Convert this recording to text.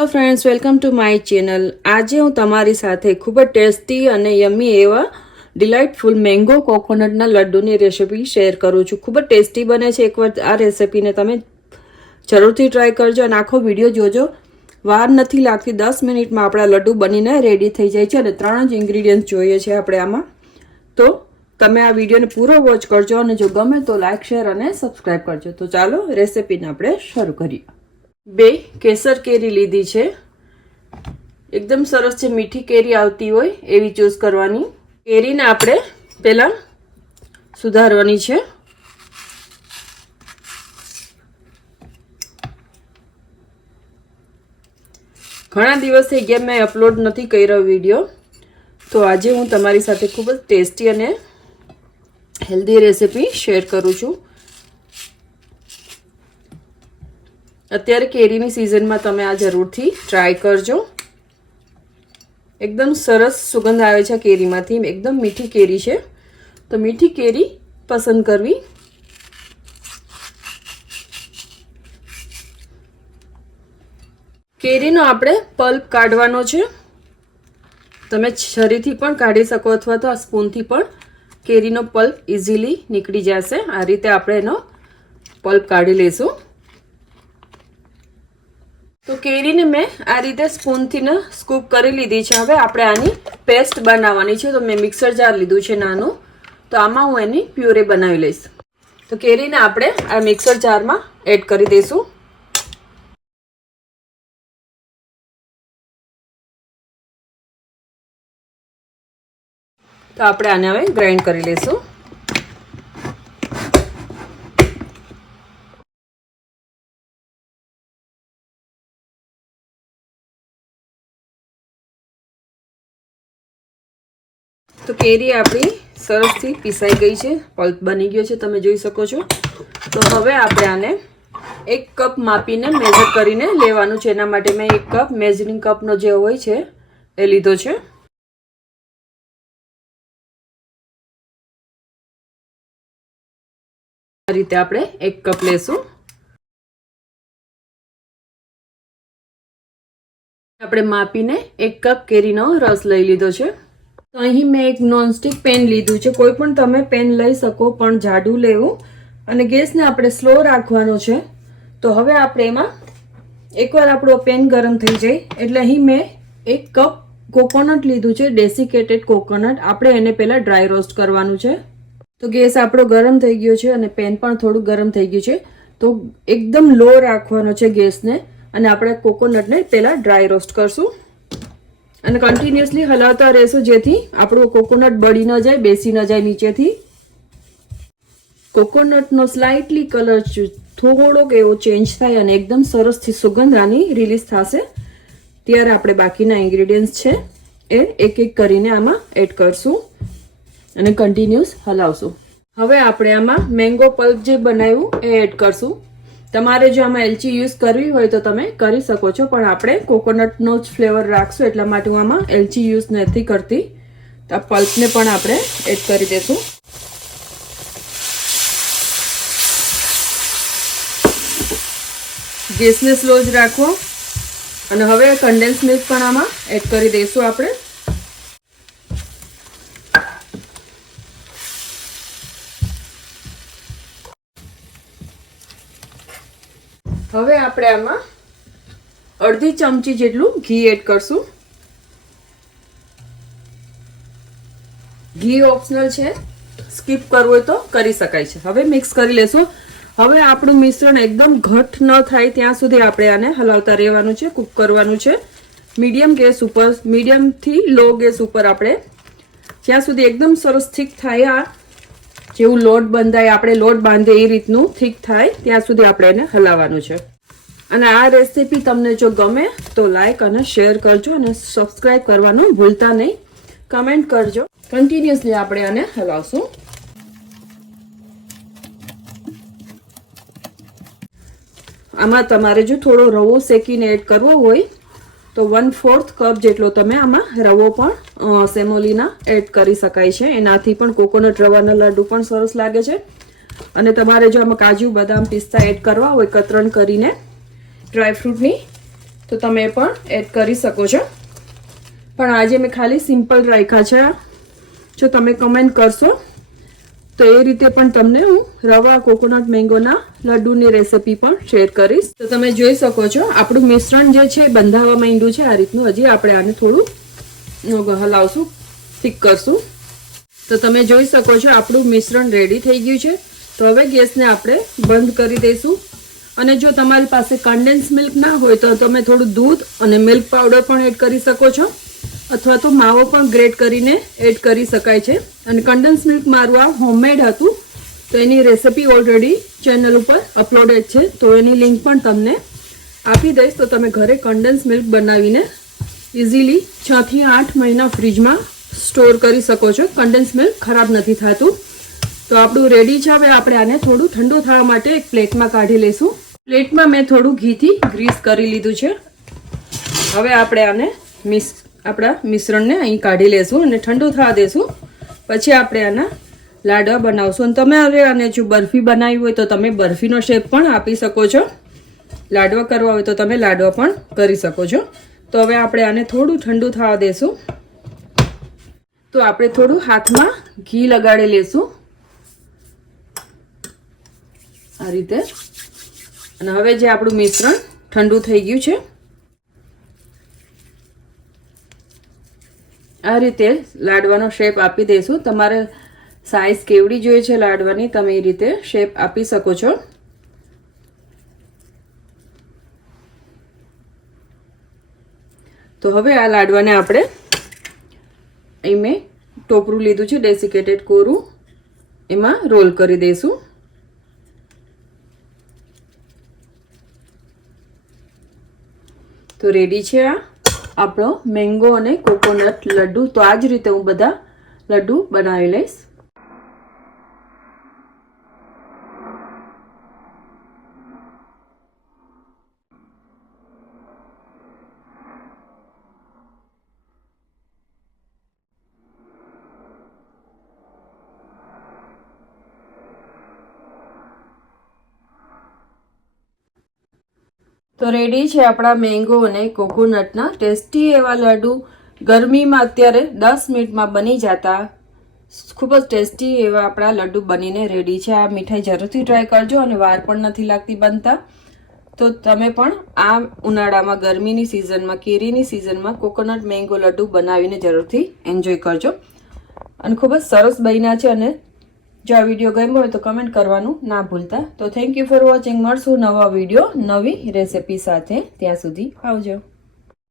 Hello friends, welcome to my channel. આજે હું તમારી સાથે ખૂબ જ ટેસ્ટી અને યમી એવા ડિલાઇટફુલ મેંગો કોકોનટના લડ્ડુની રેસિપી શેર કરું છું. ખૂબ જ ટેસ્ટી બને છે. એકવાર આ રેસિપીને તમે જરૂરથી ટ્રાય કરજો અને આખો વિડીયો જોજો. વાર નથી લાગતી, 10 મિનિટમાં આપણા લડ્ડુ બનીને રેડી થઈ જાય છે અને 3 જ ઇન્ગ્રીડિયન્ટ જોઈએ છે આપણે આમાં. તો તમે આ વિડીયોને પૂરો વોચ કરજો અને જો ગમે તો લાઇક, શેર અને સબસ્ક્રાઈબ કરજો. તો ચાલો રેસિપીને આપણે શરૂ કરીએ. 2 કેસર કેરી લીધી છે. એકદમ સરસ છે, મીઠી કેરી આવતી હોય એવી ચૂઝ કરવાની. કેરીને આપણે પહેલા સુધારવાની છે. ઘણા દિવસ થઈ ગયા મેં અપલોડ નથી કર્યો વિડીયો, તો આજે હું તમારી સાથે ખૂબ જ ટેસ્ટી અને હેલ્ધી રેસિપી શેર કરું છું. અત્યારે કેરીની સિઝનમાં તમે આ જરૂરથી ટ્રાય કરજો. એકદમ સરસ સુગંધ આવે છે કેરીમાંથી. એકદમ મીઠી કેરી છે, તો મીઠી કેરી પસંદ કરવી. કેરીનો આપણે પલ્પ કાઢવાનો છે. તમે છરીથી પણ કાઢી શકો અથવા તો આ સ્પૂનથી પણ કેરીનો પલ્પ ઇઝીલી નીકળી જશે. આ રીતે આપણે એનો પલ્પ કાઢી લઈશું. તો કેરીને મેં આ રીતે સ્પૂનથી ને સ્કૂપ કરી લીધી છે. હવે આપણે આની પેસ્ટ બનાવવાની છે. તો મેં મિક્સર જાર લીધું છે નાનું, તો આમાં હું એની પ્યુરે બનાવી લઈશ. તો કેરીને આપણે આ મિક્સર જારમાં એડ કરી દઈશું. તો આપણે આને હવે ગ્રાઇન્ડ કરી લઈશું. તો કેરી આપણી સરસથી પીસાઈ ગઈ છે, પલ્પ બની ગયો છે, તમે જોઈ શકો છો. તો હવે આપણે આને 1 કપ માપીને મેઝર કરીને લેવાનું છે. એના માટે મેં 1 કપ મેઝરિંગ કપનો જે હોય છે એ લીધો છે. આ રીતે આપણે 1 કપ લેશું. આપણે માપીને 1 કપ કેરીનો રસ લઈ લીધો છે. તો અહીં મેં એક નોનસ્ટિક પેન લીધું છે. કોઈ પણ તમે પેન લઈ શકો, પણ જાડું લેવું અને ગેસને આપણે સ્લો રાખવાનો છે. તો હવે આપણે એમાં એકવાર આપણો પેન ગરમ થઈ જાય એટલે અહીં મેં 1 કપ કોકોનટ લીધું છે, ડેસિકેટેડ કોકોનટ. આપણે એને પહેલાં ડ્રાય રોસ્ટ કરવાનું છે. તો ગેસ આપણો ગરમ થઈ ગયો છે અને પેન પણ થોડું ગરમ થઈ ગયું છે. તો એકદમ લો રાખવાનો છે ગેસને અને આપણે કોકોનટને પહેલાં ડ્રાય રોસ્ટ કરશું અને કન્ટિન્યુઅસલી હલાવતા રહેશું, જેથી આપણું કોકોનટ બળી ન જાય, બેસી ન જાય નીચેથી. કોકોનટનો સ્લાઇટલી કલર થોડોક એવો ચેન્જ થાય અને એકદમ સરસથી સુગંધ આની રિલીઝ થશે, ત્યારે આપણે બાકીના ઇન્ગ્રેડિયન્ટ્સ છે એ એક એક કરીને આમાં એડ કરશું અને કન્ટિન્યુઅસ હલાવશું. હવે આપણે આમાં મેંગો પલ્પ જે બનાવ્યું એ એડ કરશું. તમારે જો આમાં એલચી યુઝ કરવી હોય તો તમે કરી શકો છો, પણ આપણે કોકોનટનો જ ફ્લેવર રાખશું એટલા માટે હું આમાં એલચી યુઝ નથી કરતી. તો આ પલ્પને પણ આપણે એડ કરી દઈશું. ગેસને સ્લો જ રાખવો. અને હવે કન્ડેન્સ મિલ્ક પણ આમાં એડ કરી દઈશું આપણે. હવે આપણે આમાં અડધી ચમચી જેટલું ઘી એડ કરશું. ઘી ઓપ્શનલ છે, સ્કીપ કરવું હોય તો કરી શકાય છે. હવે મિક્સ કરી લેશું. હવે આપણું મિશ્રણ એકદમ ઘટ ન થાય ત્યાં સુધી આપણે આને હલાવતા રહેવાનું છે, કૂક કરવાનું છે. મીડિયમ ગેસ ઉપર, મીડિયમથી લો ગેસ ઉપર આપણે જ્યાં સુધી એકદમ સરસ થીક થાય, આ જેવું લોટ બંધાય, આપણે લોટ બાંધે એ રીતનું થીક થાય ત્યાં સુધી આપણે એને હલાવવાનું છે. અને આ રેસીપી તમને જો ગમે તો લાઈક અને શેર કરજો અને સબસ્ક્રાઈબ કરવાનું ભૂલતા નહીં. કમેન્ટ કરજો. કન્ટિન્યુઅસલી આપણે આને હલાવશું. આમાં તમારે જો થોડો રવો શેકીને એડ કરવો હોય તો 1/4 કપ જેટલો તમે આમાં રવો પણ સેમોલીના એડ કરી શકાય છે. એનાથી પણ કોકોનટ રવાના લડ્ડુ પણ સરસ લાગે છે. અને તમારે જો આમાં કાજુ, બદામ, પિસ્તા એડ કરવા હોય કતરણ કરીને ડ્રાયફ્રૂટની, તો તમે પણ એડ કરી શકો છો. પણ આજે મેં ખાલી સિમ્પલ રાખ્યા છે. જો તમે કમેન્ટ કરશો તો એ રીતે પણ તમને હું રવા કોકોનટ મેંગોના લડ્ડુની રેસિપી પણ શેર કરીશ. તો તમે જોઈ શકો છો આપણું મિશ્રણ જે છે બંધાવા માંડ્યું છે આ રીતનું. હજી આપણે આને થોડું હલાવશું, થીક કરશું. તો તમે જોઈ શકો છો આપણું મિશ્રણ રેડી થઈ ગયું છે. તો હવે ગેસને આપણે બંધ કરી દઈશું. અને જો તમારી પાસે કન્ડેન્સ મિલ્ક ના હોય તો તમે થોડું દૂધ અને મિલ્ક પાવડર પણ એડ કરી શકો છો, અથવા તો માવો પણ ગ્રેટ કરીને એડ કરી શકાય છે. અને કન્ડેન્સ મિલ્ક મારું આ હોમમેડ હતું, તો એની રેસિપી ઓલરેડી ચેનલ ઉપર અપલોડેડ છે. તો એની લિંક પણ તમને આપી દઈશ. તો તમે ઘરે કન્ડેન્સ મિલ્ક બનાવીને ઇઝીલી 6 થી 8 મહિના ફ્રીજમાં સ્ટોર કરી શકો છો. કન્ડેન્સ મિલ્ક ખરાબ નથી થતું. તો આપણું રેડી છે. હવે આપણે આને થોડું ઠંડુ થવા માટે એક પ્લેટમાં કાઢી લઈશું. પ્લેટમાં મેં થોડું ઘીથી ગ્રીસ કરી લીધું છે. હવે આપણે આને આપણા મિશ્રણને અહીં કાઢી લેશું અને ઠંડુ થવા દેશું. પછી આપણે આના લાડવા બનાવશું. અને તમે હવે આને જો બરફી બનાવી હોય તો તમે બરફીનો શેપ પણ આપી શકો છો. લાડવા કરવા હોય તો તમે લાડવા પણ કરી શકો છો. તો હવે આપણે આને થોડું ઠંડુ થવા દેશું. તો આપણે થોડું હાથમાં ઘી લગાડી લેશું આ રીતે. અને હવે જે આપણું મિશ્રણ ઠંડુ થઈ ગયું છે, આ રીતે લાડવાનો શેપ આપી દઈશું. તમારે સાઈઝ કેવડી જોઈએ છે લાડવાની, તમે એ રીતે શેપ આપી શકો છો. તો હવે આ લાડવાને આપણે અહીં મેં ટોપરું લીધું છે ડેસિકેટેડ કોરું, એમાં રોલ કરી દઈશું. તો રેડી છે આ આપણો મેંગો અને કોકોનટ લડ્ડુ. તો આ જ રીતે હું બધા લડ્ડુ બનાવી લઈશ. તો રેડી છે આપણા મેંગો અને કોકોનટના ટેસ્ટી એવા લડ્ડુ. ગરમીમાં અત્યારે 10 મિનિટમાં બની જતા ખૂબ જ ટેસ્ટી એવા આપણા લડ્ડુ બનીને રેડી છે. આ મીઠાઈ જરૂરથી ટ્રાય કરજો અને વાર પણ નથી લાગતી બનતા. તો તમે પણ આ ઉનાળામાં ગરમીની સિઝનમાં, કેરીની સિઝનમાં કોકોનટ મેંગો લડ્ડુ બનાવીને જરૂરથી એન્જોય કરજો. અને ખૂબ જ સરસ બન્યા છે. અને જો આ વિડીયો ગમ્યો હોય તો કમેન્ટ કરવાનું ના ભૂલતા. તો થેન્ક યુ ફોર વોચિંગ. મળશું નવા વિડીયો નવી રેસિપી સાથે. ત્યાં સુધી આવજો.